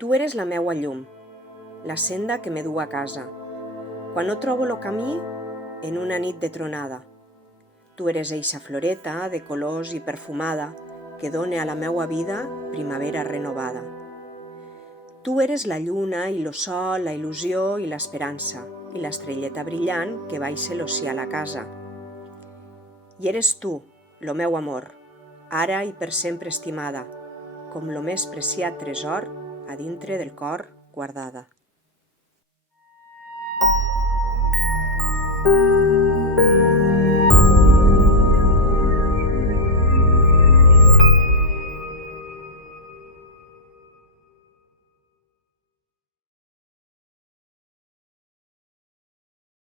Tu eres la meua llum, la senda que me du a casa. Quan no trobo lo camí, en una nit de tronada. Tu eres eixa floreta de colors i perfumada que done a la meua vida primavera renovada. Tu eres la lluna i lo sol, la il·lusió i l'esperança, i l'estrelleta brillant que baixa l'oceà a la casa. I eres tu, lo meu amor, ara i per sempre estimada, com lo més preciat tresor a dintre del cor guardada.